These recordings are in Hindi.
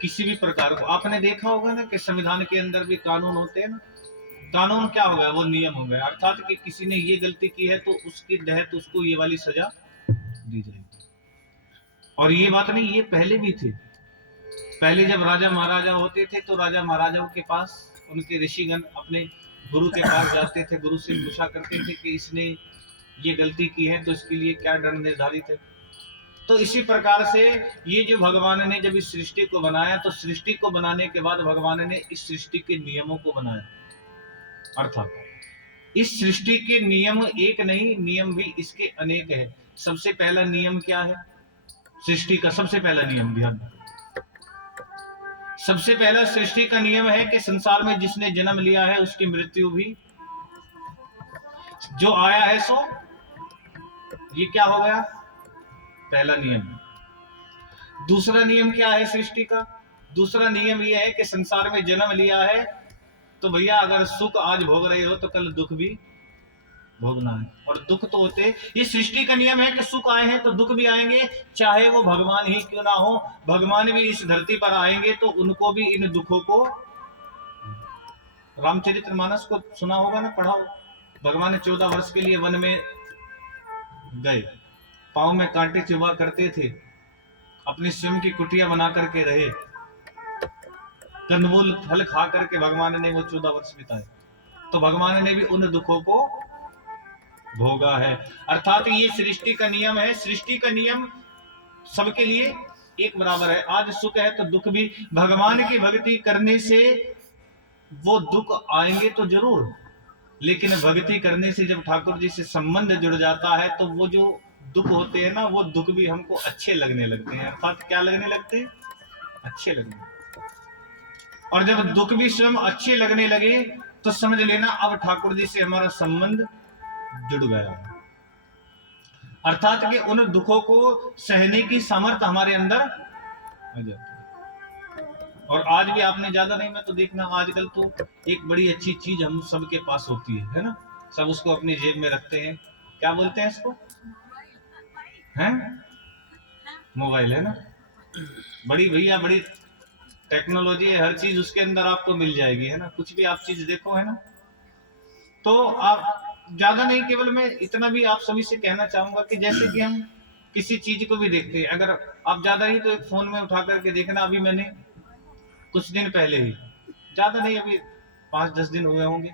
किसी भी प्रकार को। आपने देखा होगा ना कि संविधान के अंदर भी कानून होते हैं ना। कानून क्या हो गया, वो नियम हो गया, अर्थात कि किसी ने ये गलती की है तो उसके तहत उसको ये वाली सजा दी जाएगी। और ये बात नहीं, ये पहले भी थे। पहले जब राजा महाराजा होते थे तो राजा महाराजाओं के पास उनके ऋषिगण अपने गुरु के पास जाते थे, गुरु से पूछा करते थे कि इसने ये गलती की है तो इसके लिए क्या दंड निर्धारित है। तो इसी प्रकार से ये जो भगवान ने जब इस सृष्टि को बनाया तो सृष्टि को बनाने के बाद भगवान ने इस सृष्टि के नियमों को बनाया। अर्थात इस सृष्टि के नियम एक नहीं, नियम भी इसके अनेक है। सबसे पहला नियम क्या है सृष्टि का? सबसे पहला नियम, ध्यान, सबसे पहला सृष्टि का नियम है कि संसार में जिसने जन्म लिया है उसकी मृत्यु भी, जो आया है सो, ये क्या हो गया? पहला नियम। दूसरा नियम क्या है सृष्टि का? दूसरा नियम यह है कि संसार में जन्म लिया है तो भैया अगर सुख आज भोग रहे हो तो कल दुख भी भोगना है। और दुख तो होते, ये सृष्टि का नियम है कि सुख आए हैं तो दुख भी आएंगे, चाहे वो भगवान ही क्यों ना हो। भगवान भी इस धरती पर आएंगे तो उनको भी इन दुखों को, रामचरितमानस को सुना होगा ना, पढ़ा हो। भगवान 14 वर्ष के लिए वन में गए, पांव में कांटे चुभा करते थे, अपनी स्वयं की कुटिया बना करके रहे, कंदमूल फल खा करके भगवान ने वो 14 वर्ष बिताए। तो भगवान ने भी उन दुखों को भोगा है। अर्थात ये सृष्टि का नियम है। सृष्टि का नियम सबके लिए एक बराबर है। आज सुख है तो दुख भी। भगवान की भक्ति करने से वो दुख आएंगे तो जरूर, लेकिन भक्ति करने से जब ठाकुर जी से संबंध जुड़ जाता है तो वो जो दुख होते हैं ना, वो दुख भी हमको अच्छे लगने लगते हैं। अर्थात क्या लगने लगते हैं? अच्छे लगने। और जब दुख भी स्वयं अच्छे लगने लगे तो समझ लेना अब ठाकुर जी से हमारा संबंध जुड़ गया। अर्थात कि उन दुखों को सहने की सामर्थ्य हमारे अंदर आ जाती है। और आज भी आपने ज्यादा नहीं, मैं तो देखना आजकल तो एक बड़ी अच्छी चीज हम सबके पास होती है ना, सब उसको अपनी जेब में रखते हैं। क्या बोलते हैं इसको? हैं? मोबाइल है ना। बड़ी भैया बड़ी टेक्नोलॉजी है, हर चीज उसके अंदर आपको मिल जाएगी, है ना। कुछ भी आप चीज देखो, है ना। तो आप ज्यादा नहीं, केवल मैं इतना भी आप सभी से कहना चाहूंगा कि जैसे कि हम किसी चीज को भी देखते हैं, अगर आप ज्यादा ही तो एक फोन में उठा करके देखना। अभी मैंने कुछ दिन पहले ही, ज्यादा नहीं, अभी 5-10 दिन हुए होंगे,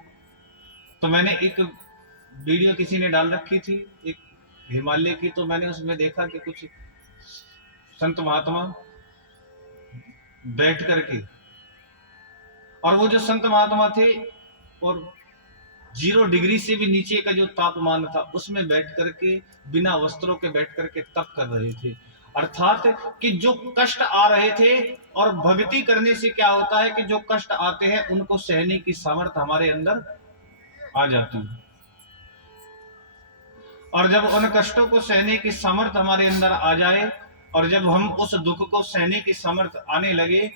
तो मैंने एक वीडियो किसी ने डाल रखी थी एक हिमालय की। तो मैंने उसमें देखा कि कुछ संत महात्मा बैठ करके, और वो जो संत महात्मा थे और 0 डिग्री से भी नीचे का जो तापमान था उसमें बैठ करके, बिना वस्त्रों के बैठ करके तप कर रहे थे। अर्थात कि जो कष्ट आ रहे थे, और भक्ति करने से क्या होता है कि जो कष्ट आते हैं उनको सहने की सामर्थ्य हमारे अंदर आ जाती है। और जब उन कष्टों को सहने की सामर्थ्य हमारे अंदर आ जाए, और जब हम उस दुख को सहने की सामर्थ्य आने लगे,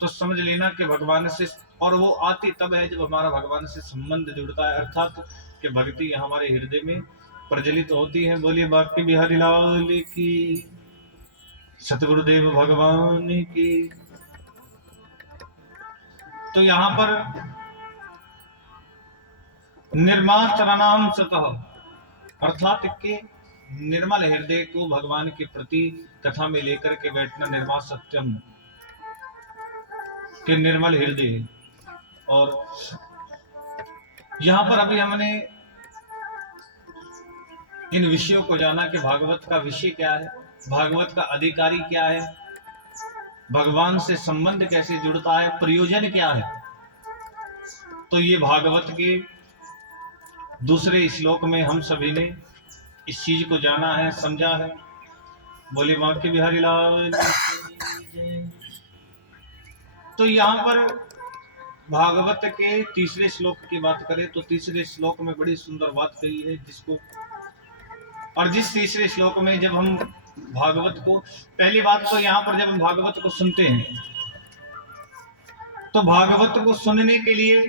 तो समझ लेना कि भगवान से, और वो आती तब है जब हमारा भगवान से संबंध जुड़ता है। अर्थात कि भक्ति हमारे हृदय में प्रज्वलित होती है। बोलिए बाकी बिहारी लाल की, सतगुरुदेव भगवान की। तो यहां पर निर्माचरणाम सतः, अर्थात के निर्मल हृदय को भगवान के प्रति कथा में लेकर के बैठना, निर्मा सत्यम के निर्मल हृदय। और यहां पर अभी हमने इन विषयों को जाना कि भागवत का विषय क्या है, भागवत का अधिकारी क्या है, भगवान से संबंध कैसे जुड़ता है, प्रयोजन क्या है। तो ये भागवत के दूसरे श्लोक में हम सभी ने इस चीज को जाना है, समझा है। बोले बांके बिहारी लाल। तो यहां पर भागवत के तीसरे श्लोक की बात करें तो तीसरे श्लोक में बड़ी सुंदर बात कही है, जिसको, और जिस तीसरे श्लोक में जब हम भागवत को, पहली बात तो यहां पर जब हम भागवत को सुनते हैं तो भागवत को सुनने के लिए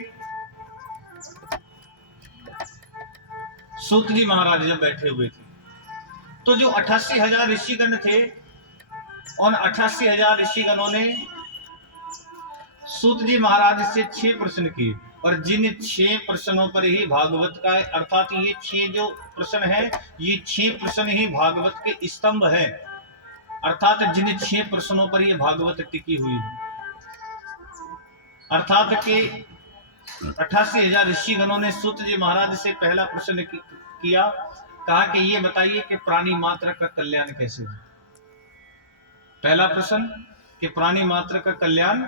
सूत जी महाराज जब बैठे हुए थे, तो जो 88,000 ऋषिगण थे, उन 88,000 ऋषिगणों ने सूत जी महाराज से 6 प्रश्न किए, और जिन 6 प्रश्नों पर ही भागवत का, अर्थात ये 6 जो प्रश्न है, ये 6 प्रश्न ही भागवत के स्तंभ है, अर्थात जिन 6 प्रश्नों पर ये भागवत टिकी हुई है। अर्थात के 88,000 ऋषिगणों ने सूत जी महाराज से पहला प्रश्न किया, कहा कि ये बताइए कि प्राणी मात्र का कल्याण कैसे हो। पहला प्रश्न कि प्राणी मात्र का कल्याण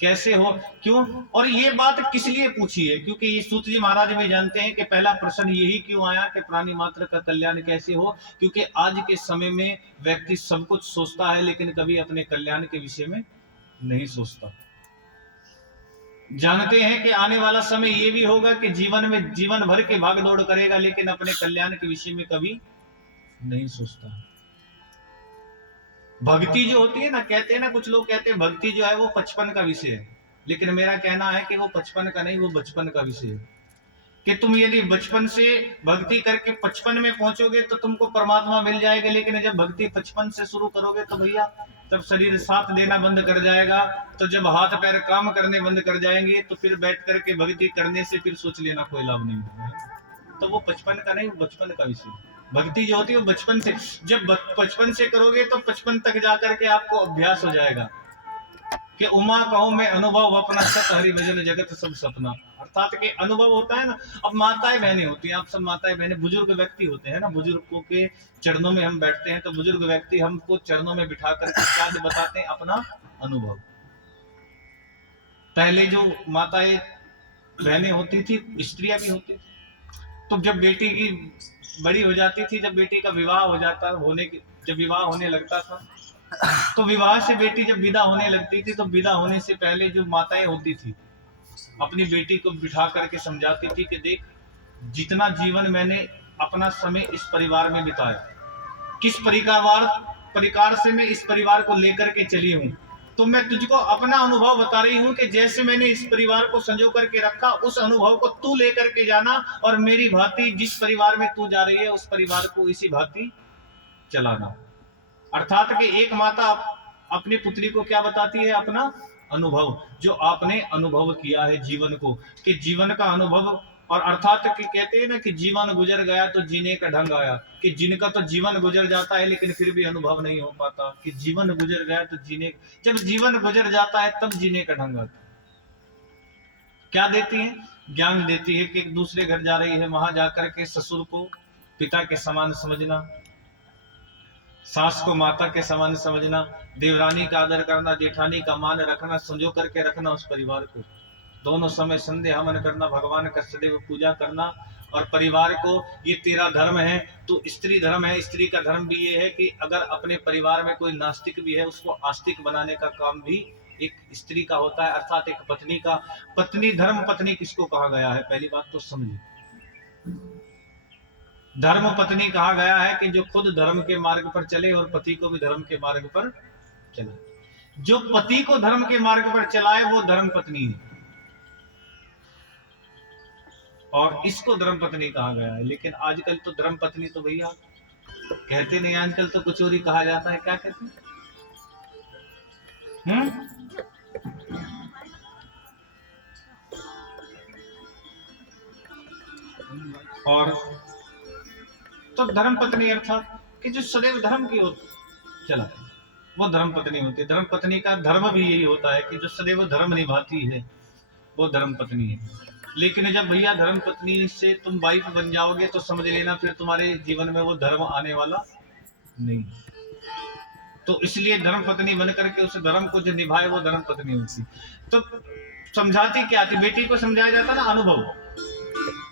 कैसे हो, क्यों, और ये बात किस लिए पूछी है, क्योंकि ये सूत जी महाराज भी जानते हैं कि पहला प्रश्न यही क्यों आया कि प्राणी मात्र का कल्याण कैसे हो, क्योंकि आज के समय में व्यक्ति सब कुछ सोचता है लेकिन कभी अपने कल्याण के विषय में नहीं सोचता। जानते हैं कि आने वाला समय ये भी होगा कि जीवन में जीवन भर के भाग दौड़ करेगा लेकिन अपने कल्याण के विषय में कभी नहीं सोचता। भक्ति जो होती है ना, कहते हैं ना, कुछ लोग कहते हैं भक्ति जो है वो 55 का विषय है, लेकिन मेरा कहना है कि वो 55 का नहीं, वो बचपन का विषय है। कि तुम यदि बचपन से भक्ति करके 55 में पहुंचोगे तो तुमको परमात्मा मिल जाएगा, लेकिन जब भक्ति 55 से शुरू करोगे तो भैया तब शरीर साथ देना बंद कर जाएगा, तो जब हाथ पैर काम करने बंद कर जाएंगे तो फिर बैठ करके भक्ति करने से फिर सोच लेना कोई लाभ नहीं होगा। तो वो 55 का नहीं, वो बचपन का विषय। भक्ति जो होती है वो बचपन से, जब 55 से करोगे तो 55 तक जाकर के आपको अभ्यास हो जाएगा कि उमा कहो मैं अनुभव अपना सत हरि भजन जगत सब सपना। अर्थात के अनुभव होता है ना। अब माताएं बहनें होती हैं, आप सब माताएं बहनें, बुजुर्ग व्यक्ति होते हैं ना, बुजुर्गों के चरणों में हम बैठते हैं तो बुजुर्ग व्यक्ति हमको चरणों में बिठा करके क्या बताते हैं, अपना अनुभव। पहले जो माताएं बहनें होती थी, स्त्रियां भी होती थी, तो जब बेटी की बड़ी हो जाती थी, जब बेटी का विवाह हो जाता जब विवाह होने लगता था, तो विवाह से बेटी जब विदा होने लगती थी तो विदा होने से पहले जो माताएं होती थी अपनी बेटी को बिठा करके समझाती थी कि देख, जितना जीवन मैंने अपना समय इस परिवार में बिताया, किस परिकार से मैं इस परिवार को लेकर के चली हूँ, तो मैं तुझको अपना अनुभव बता रही हूँ कि जैसे मैंने इस परिवार को संजो करके रखा, उस अनुभव को तू लेकर के जाना, और मेरी भांति जिस परिवार में तू जा रही है उस परिवार को इसी भांति चलाना। अर्थात कि एक माता अपनी पुत्री को क्या बताती है, अपना अनुभव, जो आपने अनुभव किया है जीवन को, कि जीवन का अनुभव। और अर्थात कि कहते हैं ना कि जीवन गुजर गया तो जीने का ढंग आया, कि जिनका तो जीवन गुजर जाता है लेकिन फिर भी अनुभव नहीं हो पाता, कि जीवन गुजर गया तो जब जीवन गुजर जाता है तब जीने का ढंग आता। क्या देती है, ज्ञान देती है कि एक दूसरे घर जा रही है, वहां जाकर के ससुर को पिता के समान समझना, सास को माता के समान समझना, देवरानी का आदर करना, जेठानी का मान रखना, संजो करके रखना उस परिवार को, दोनों समय संध्या हवन करना, भगवान का सदैव पूजा करना, और परिवार को ये तेरा धर्म है, तो स्त्री धर्म है, स्त्री का धर्म भी ये है कि अगर अपने परिवार में कोई नास्तिक भी है उसको आस्तिक बनाने का काम भी एक स्त्री का होता है, अर्थात एक पत्नी का। पत्नी धर्म पत्नी किसको कहा गया है, पहली बात तो समझिए। धर्म पत्नी कहा गया है कि जो खुद धर्म के मार्ग पर चले और पति को भी धर्म के मार्ग पर चलाए। जो पति को धर्म के मार्ग पर चलाए वो धर्म पत्नी है, और इसको धर्म पत्नी कहा गया है। लेकिन आजकल तो धर्म पत्नी तो भैया कहते नहीं, आजकल तो कुछ और ही कहा जाता है। क्या कहते हैं? और तो धर्म पत्नी अर्थात कि जो सदैव धर्म की चला, वो धर्म पत्नी होती है। धर्म पत्नी का धर्म भी यही होता है कि जो सदैव धर्म निभाती है वो धर्म पत्नी है। लेकिन जब भैया धर्म पत्नी से तुम वाइफ बन जाओगे तो समझ लेना फिर तुम्हारे जीवन में वो धर्म आने वाला नहीं। तो इसलिए धर्म पत्नी बन करके उस धर्म को जो निभाए वो धर्म पत्नी होती। तो समझाती क्या थी, बेटी को समझाया जाता ना अनुभव,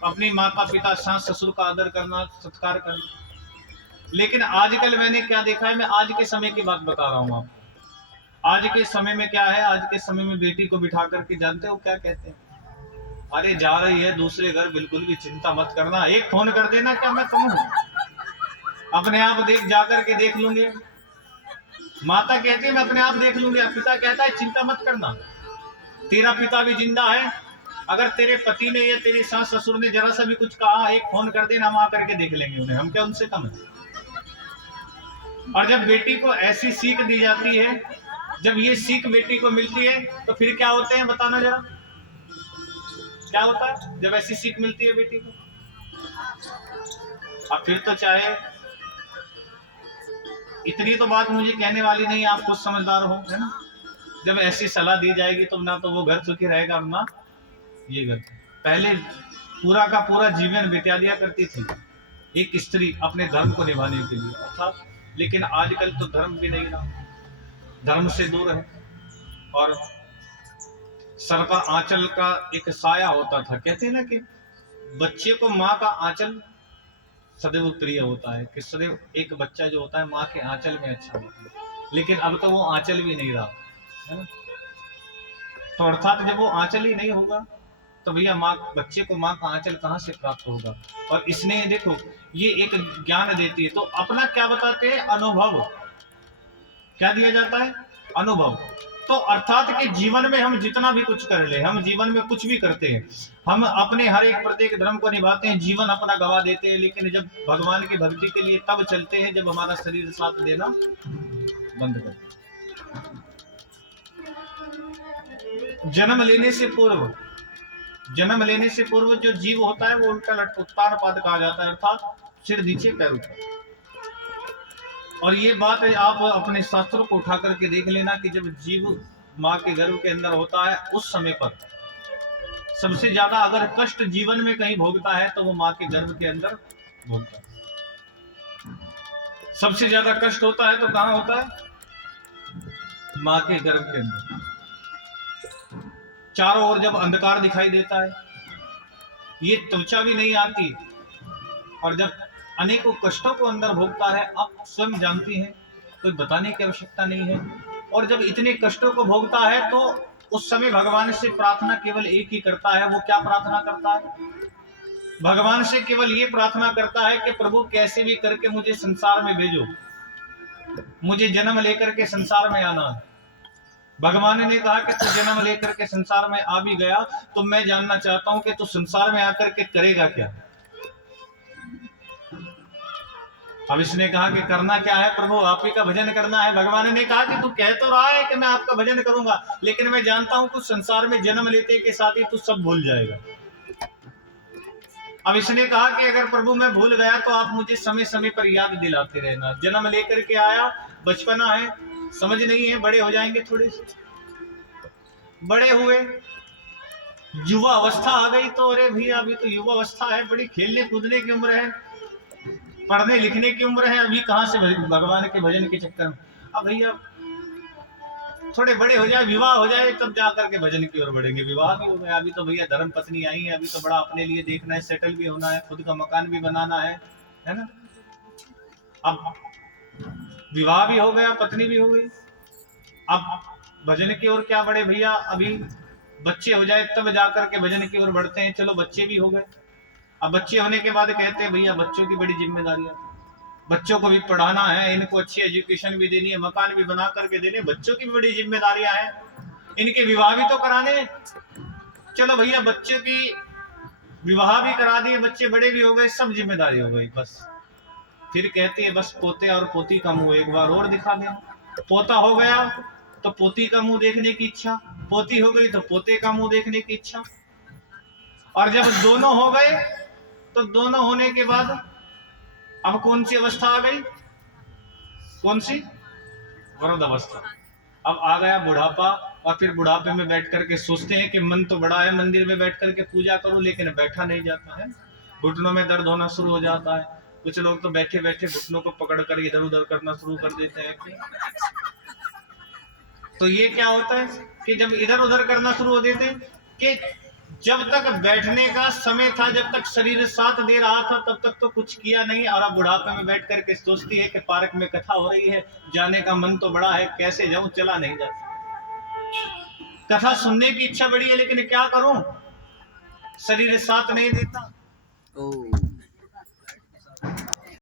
अपनी माता पिता सास ससुर का आदर करना, सत्कार करना। लेकिन आजकल मैंने क्या देखा है, मैं आज के समय की बात बता रहा हूँ आपको। आज के समय में क्या है, आज के समय में बेटी को बिठा करके जानते हो क्या कहते हैं, अरे जा रही है दूसरे घर, बिल्कुल भी चिंता मत करना, एक फोन कर देना, क्या मैं कम हूं, अपने आप जाकर के देख लूंगे। माता कहती है मैं अपने आप देख लूंगी, पिता कहता है चिंता मत करना, तेरा पिता भी जिंदा है, अगर तेरे पति ने या तेरी सास ससुर ने जरा सा भी कुछ कहा, एक फोन कर देना, हम आकर के देख लेंगे उन्हें, हम क्या उनसे कम है। और जब बेटी को ऐसी सीख दी जाती है, जब ये सीख बेटी को मिलती है तो फिर क्या होते हैं, बताना जरा, क्या होता है जब ऐसी सीख मिलती है बेटी को? अब फिर तो चाहे इतनी तो बात मुझे कहने वाली नहीं, आप खुद समझदार हो, है ना। जब ऐसी सलाह दी जाएगी तो ना तो वो घर सुखी रहेगा और ना ये घर। पहले पूरा का पूरा जीवन बिता दिया करती थी एक स्त्री अपने धर्म को निभाने के लिए, अर्थात, लेकिन आजकल तो धर्म भी नहीं रहा, धर्म से दूर है। और सर का आंचल का एक साया होता था, कहते हैं ना कि बच्चे को माँ का आंचल सदैव प्रिय होता है, कि सदैव एक बच्चा जो होता है माँ के आंचल में अच्छा होता है, लेकिन अब तो वो आंचल भी नहीं रहा, है ना। तो अर्थात जब वो आंचल ही नहीं होगा तो भैया माँ, बच्चे को माँ का आंचल कहाँ से प्राप्त होगा। और इसने देखो ये एक ज्ञान देती है, तो अपना क्या बताते हैं, अनुभव, क्या दिया जाता है, अनुभव। तो अर्थात कि जीवन में हम जितना भी कुछ कर ले, हम जीवन में कुछ भी करते हैं, हम अपने हर एक प्रत्येक धर्म को निभाते हैं, जीवन अपना गवा देते हैं, लेकिन जब भगवान की भक्ति के लिए तब चलते हैं जब हमारा शरीर साथ देना बंद कर। जन्म लेने से पूर्व, जन्म लेने से पूर्व जो जीव होता है वो उल्टा लटक उत्तानपाद कहा जाता है, अर्थात सिर नीचे पैर ऊपर। और ये बात आप अपने शास्त्रों को उठा करके देख लेना कि जब जीव माँ के गर्भ के अंदर होता है उस समय पर सबसे ज्यादा अगर कष्ट जीवन में कहीं भोगता है तो वो माँ के गर्भ के अंदर भोगता है। सबसे ज्यादा कष्ट होता है तो कहाँ होता है, माँ के गर्भ के अंदर। चारों ओर जब अंधकार दिखाई देता है, ये त्वचा भी नहीं आती, और जब अनेकों कष्टों को अंदर भोगता है, आप स्वयं जानती हैं, कोई बताने की आवश्यकता नहीं है। और जब इतने कष्टों को भोगता है तो उस समय भगवान से प्रार्थना केवल एक ही करता है, वो क्या प्रार्थना करता है, भगवान से केवल ये प्रार्थना करता है कि प्रभु कैसे भी करके मुझे संसार में भेजो, मुझे जन्म लेकर के संसार में आना है। भगवान ने कहा कि तू जन्म लेकर के संसार में आ भी गया तो मैं जानना चाहता हूं कि तू संसार में आकर के करेगा क्या। अब इसने कहा कि करना क्या है प्रभु, आप ही का भजन करना है। भगवान ने कहा कि तू कह तो रहा है कि मैं आपका भजन करूंगा, लेकिन मैं जानता हूं कि संसार में जन्म लेते के साथ ही तू सब भूल जाएगा। अब इसने कहा कि अगर प्रभु मैं भूल गया तो आप मुझे समय समय पर याद दिलाते रहना। जन्म लेकर के आया, बचपना है, समझ नहीं है, बड़े हो जाएंगे, थोड़े से बड़े हुए, युवा अवस्था आ गई तो अरे भैया अभी तो युवा अवस्था है, बड़ी खेलने कूदने की उम्र है, पढ़ने लिखने की उम्र है, अभी कहाँ से भगवान के भजन के चक्कर में। अब भैया थोड़े बड़े हो जाए, विवाह हो जाए, तब जाकर के भजन की ओर बढ़ेंगे। विवाह भी हो गया, अभी तो भैया धर्म पत्नी आई है, अभी तो बड़ा अपने लिए देखना है, सेटल भी होना है, खुद का मकान भी बनाना है ना। अब विवाह भी हो गया, पत्नी भी हो गई, अब भजन की ओर क्या बढ़े भैया, अभी बच्चे हो जाए तब जाकर के भजन की ओर बढ़ते हैं। चलो बच्चे भी हो गए, अब बच्चे होने के बाद कहते हैं भैया बच्चों की बड़ी जिम्मेदारियां, बच्चों को भी पढ़ाना है, इनको अच्छी एजुकेशन भी देनी है, मकान भी बना करके देने, बच्चों की भी बड़ी जिम्मेदारियां हैं, इनके विवाह भी तो कराने। चलो भैया बच्चों की विवाह भी करा दिए, बच्चे बड़े भी हो गए, सब जिम्मेदारी हो गई, बस फिर कहती है बस पोते और पोती का मुंह एक बार और दिखा दें। पोता हो गया तो पोती का मुंह देखने की इच्छा, पोती हो गई तो पोते का मुंह देखने की इच्छा, और जब दोनों हो गए तो दोनों होने के बाद अब कौन सी अवस्था आ गई, कौन सी, वृद्ध अवस्था। अब आ गया बुढ़ापा, और फिर बुढ़ापे में बैठ करके सोचते हैं कि मन तो बड़ा है, मंदिर में बैठ करके पूजा करूं, लेकिन बैठा नहीं जाता है, घुटनों में दर्द होना शुरू हो जाता है। कुछ लोग तो बैठे बैठे घुटनों को पकड़ कर इधर उधर करना शुरू कर देते हैं। तो ये क्या होता है कि जब इधर उधर करना शुरू हो देते हैं कि जब तक बैठने का समय था, जब तक शरीर साथ दे रहा था, तब तक तो कुछ किया नहीं, और अब बुढ़ापे में बैठ करके सोचती है कि पार्क में कथा हो रही है, जाने का मन तो बड़ा है, कैसे जाऊं, चला नहीं जाता। कथा सुनने की इच्छा बड़ी है, लेकिन क्या करूं, शरीर साथ नहीं देता।